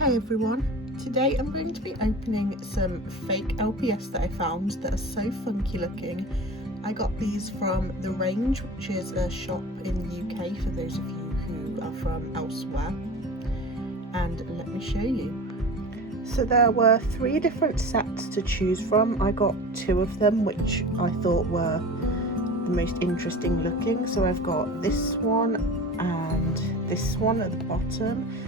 Hi everyone, today I'm going to be opening some fake LPS that I found that are so funky looking. I got these from The Range, which is a shop in the UK for those of you who are from elsewhere, and let me show you. So there were 3 different sets to choose from. I got 2 of them which I thought were the most interesting looking. So I've got this one and this one at the bottom.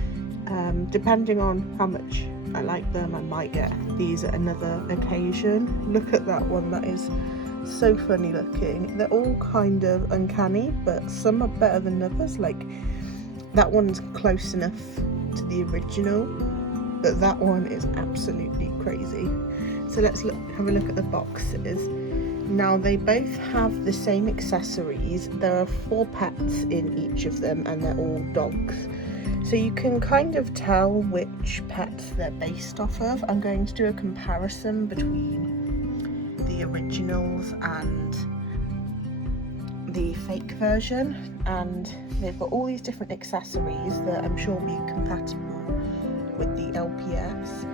Depending on how much I like them, I might get these at another occasion. Look at that one, that is so funny looking. They're all kind of uncanny, but some are better than others. Like that one's close enough to the original, but that one is absolutely crazy. So let's have a look at the boxes. Now they both have the same accessories. There are 4 pets in each of them and they're all dogs. So you can kind of tell which pets they're based off of. I'm going to do a comparison between the originals and the fake version, and they've got all these different accessories that I'm sure will be compatible with the LPS.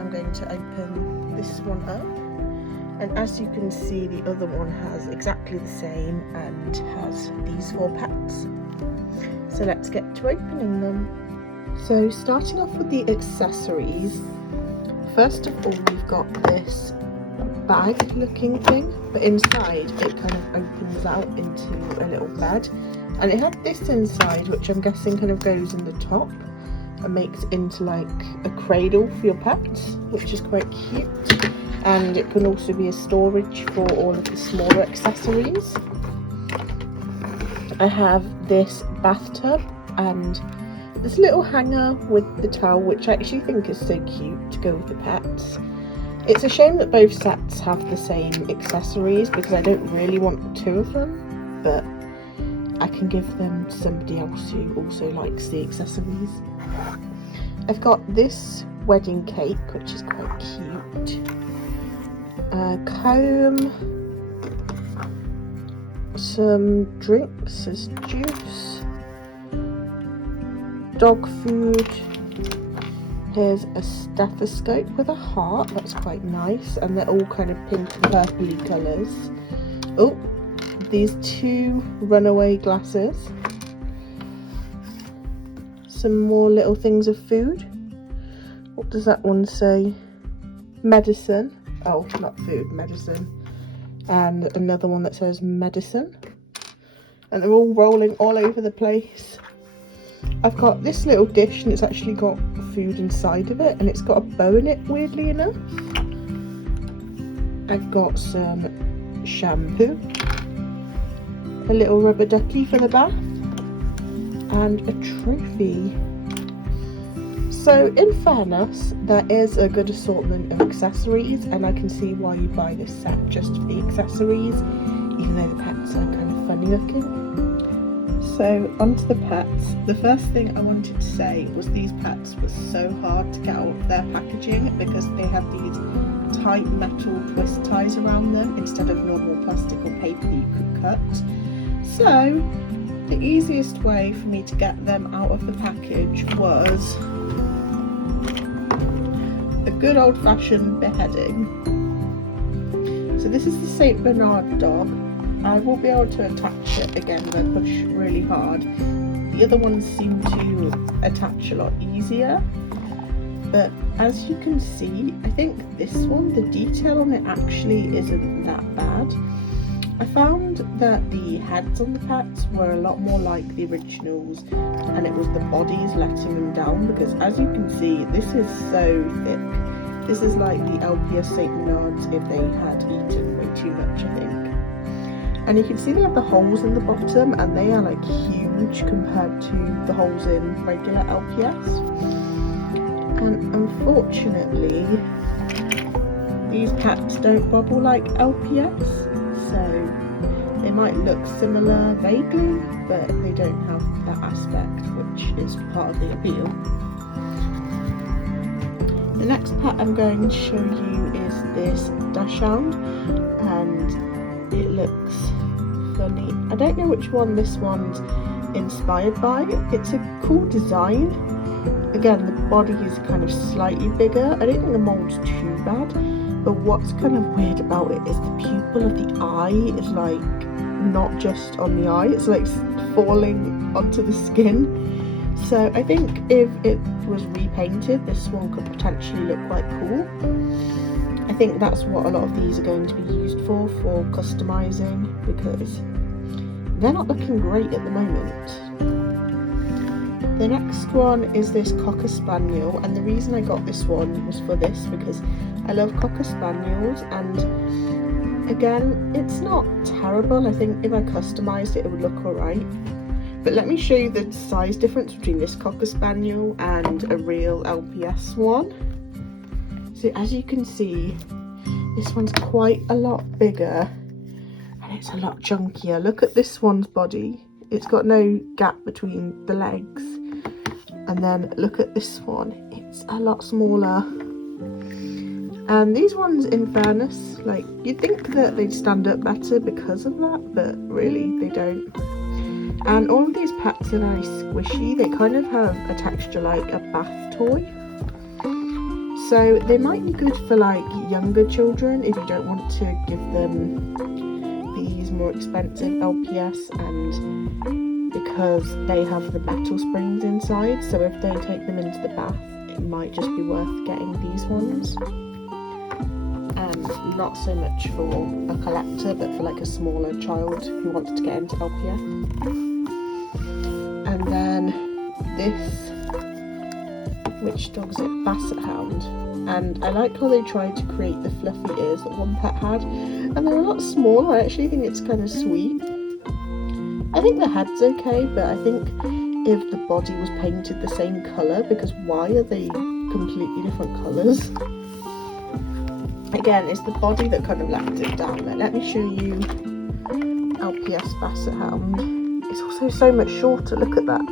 I'm going to open this one up, and as you can see the other one has exactly the same and has these 4 pets. So let's get to opening them. So starting off with the accessories, first of all we've got this bag looking thing, but inside it kind of opens out into a little bed, and it had this inside which I'm guessing kind of goes in the top and makes it into like a cradle for your pets, which is quite cute, and it can also be a storage for all of the smaller accessories. I have this bathtub and this little hanger with the towel, which I actually think is so cute to go with the pets. It's a shame that both sets have the same accessories because I don't really want 2 of them, but I can give them to somebody else who also likes the accessories. I've got this wedding cake, which is quite cute. A comb, some drinks as juice, dog food. Here's a stethoscope with a heart, that's quite nice, and they're all kind of pink and purpley colours. Oh, these 2 runaway glasses. Some more little things of food. What does that one say? Medicine. Oh, not food, medicine. And another one that says medicine, and they're all rolling all over the place. I've got this little dish and it's actually got food inside of it, and it's got a bow in it, weirdly enough. I've got some shampoo, a little rubber ducky for the bath, and a trophy. So in fairness, there is a good assortment of accessories, and I can see why you buy this set just for the accessories, even though the pets are kind of funny looking. So onto the pets. The first thing I wanted to say was these pets were so hard to get out of their packaging because they have these tight metal twist ties around them instead of normal plastic or paper that you could cut. So the easiest way for me to get them out of the package was a good old-fashioned beheading. So this is the St. Bernard dog. I will be able to attach it again if I push really hard. The other ones seem to attach a lot easier, but as you can see, I think this one, the detail on it actually isn't that bad. I found that the heads on the pets were a lot more like the originals, and it was the bodies letting them down, because as you can see, this is so thick. This is like the LPS St. Bernards if they had eaten way too much, I think. And you can see they have the holes in the bottom, and they are like huge compared to the holes in regular LPS. And unfortunately, these pets don't bubble like LPS, so they might look similar vaguely, but they don't have that aspect, which is part of the appeal. The next pet I'm going to show you is this dachshund, and it looks funny. I don't know which one this one's inspired by. It's a cool design. Again, the body is kind of slightly bigger. I don't think the mold's too bad, but what's kind of weird about it is the pupil of the eye is like not just on the eye, it's like falling onto the skin. So I think if it was repainted, this one could potentially look quite cool. I think that's what a lot of these are going to be used for customizing, because they're not looking great at the moment. The next one is this Cocker Spaniel, and the reason I got this one was for this, because I love Cocker Spaniels, and again, it's not terrible. I think if I customised it, it would look alright. But let me show you the size difference between this Cocker Spaniel and a real LPS one. So as you can see, this one's quite a lot bigger and it's a lot chunkier. Look at this one's body. It's got no gap between the legs. And then look at this one. It's a lot smaller. And these ones, in fairness, like, you'd think that they'd stand up better because of that, but really they don't. And all of these pets are very squishy. They kind of have a texture like a bath toy. So they might be good for like younger children if you don't want to give them these more expensive LPS, and because they have the metal springs inside, so if they take them into the bath, it might just be worth getting these ones. Not so much for a collector, but for like a smaller child who wants to get into LPS. And then this, which dog's it? Basset Hound. And I like how they tried to create the fluffy ears that one pet had, and they're a lot smaller. I actually think it's kind of sweet. I think the head's okay, but I think if the body was painted the same colour, because why are they completely different colours? Again, it's the body that kind of left it down there. Let me show you LPS Basset Hound. It's also so much shorter, look at that.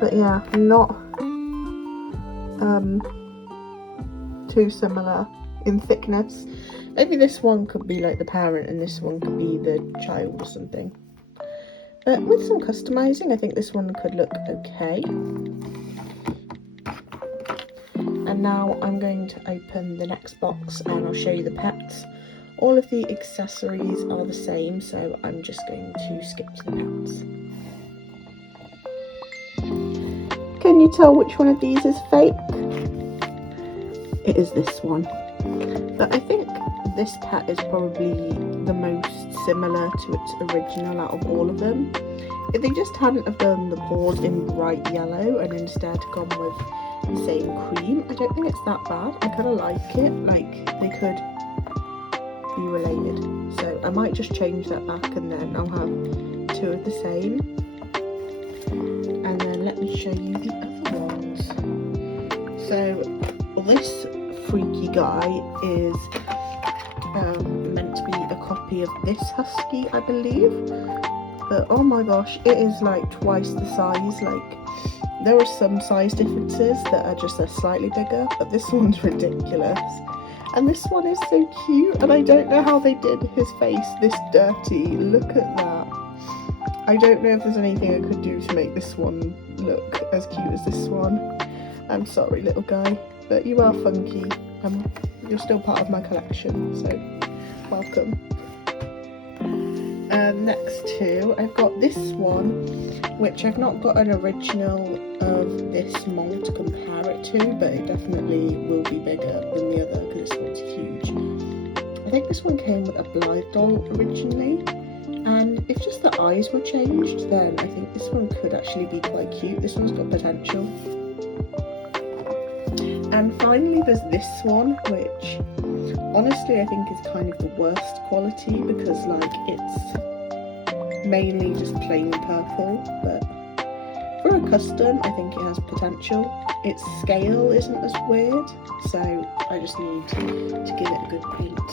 But yeah, not too similar in thickness. Maybe this one could be like the parent and this one could be the child or something. But with some customizing, I think this one could look okay. And now I'm going to open the next box and I'll show you the pets. All of the accessories are the same, so I'm just going to skip to the pets. Can you tell which one of these is fake? It is this one. But I think this cat is probably the most similar to its original out of all of them. If they just hadn't have done the paws in bright yellow and instead gone with the same cream, I don't think it's that bad. I kind of like it, like they could be related. So I might just change that back and then I'll have two of the same. And then let me show you the other ones. So this freaky guy is meant to be a copy of this husky, I believe. But oh my gosh, it is like twice the size. Like, there are some size differences that are just slightly bigger, but this one's ridiculous. And this one is so cute, and I don't know how they did his face this dirty. Look at that. I don't know if there's anything I could do to make this one look as cute as this one. I'm sorry, little guy, but you are funky. You're still part of my collection, so welcome. Next to, I've got this one, which I've not got an original of this mold to compare it to, but it definitely will be bigger than the other because this one's huge. I think this one came with a Blythe doll originally, and if just the eyes were changed, then I think this one could actually be quite cute. This one's got potential. And finally there's this one, which honestly I think is kind of the worst quality because like it's mainly just plain purple, but for a custom I think it has potential. Its scale isn't as weird, so I just need to give it a good paint.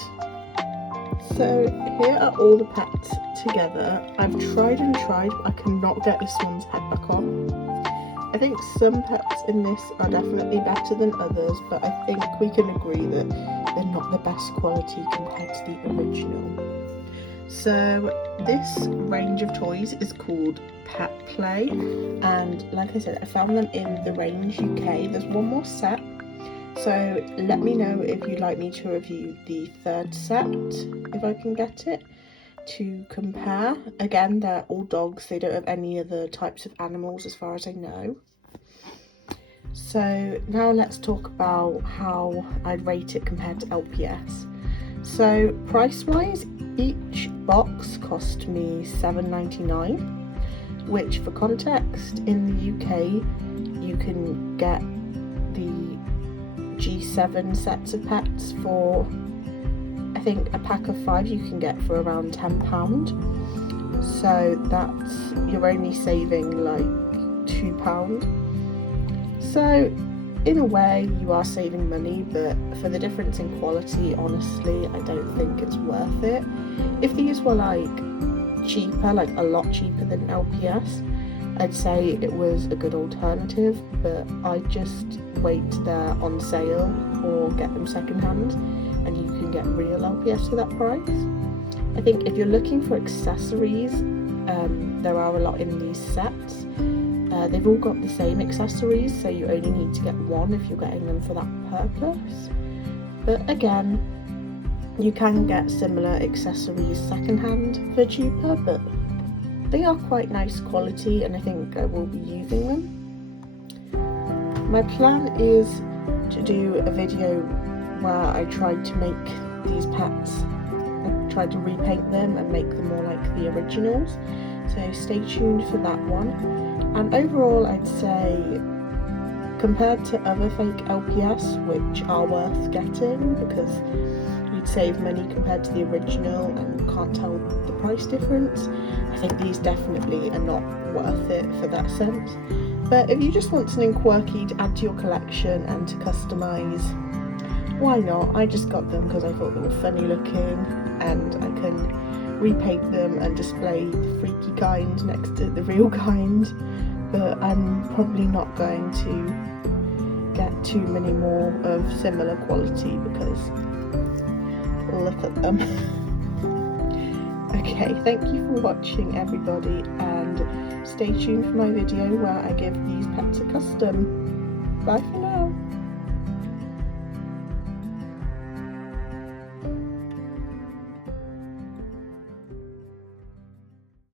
So here are all the pets together. I've tried and tried, but I cannot get this one's head back on. I think some pets in this are definitely better than others, but I think we can agree that they're not the best quality compared to the original. So this range of toys is called Pet Play, and like I said, I found them in the Range UK. There's one more set, so let me know if you'd like me to review the third set, if I can get it, to compare. Again, they're all dogs, they don't have any other types of animals as far as I know. So now let's talk about how I'd rate it compared to LPS. So price wise, each box cost me £7.99, which for context, in the UK you can get the G7 sets of pets for, I think a pack of 5 you can get for around £10. So that's, you're only saving like £2. So in a way you are saving money, but for the difference in quality, honestly, I don't think it's worth it. If these were like cheaper, like a lot cheaper than LPS, I'd say it was a good alternative, but I just wait till they're on sale or get them secondhand, and you can get real LPS for that price. I think if you're looking for accessories, there are a lot in these sets. They've all got the same accessories, so you only need to get one if you're getting them for that purpose. But again, you can get similar accessories secondhand for cheaper, but they are quite nice quality, and I think I will be using them. My plan is to do a video where I try to make these pets, I try to repaint them and make them more like the originals, so stay tuned for that one. And overall, I'd say compared to other fake LPS, which are worth getting because you'd save money compared to the original and you can't tell the price difference, I think these definitely are not worth it for that sense. But if you just want something quirky to add to your collection and to customise, why not? I just got them because I thought they were funny looking, and I can repaint them and display the freaky kind next to the real kind. But I'm probably not going to get too many more of similar quality because look at them. Okay, thank you for watching everybody, and stay tuned for my video where I give these pets a custom. Bye for now.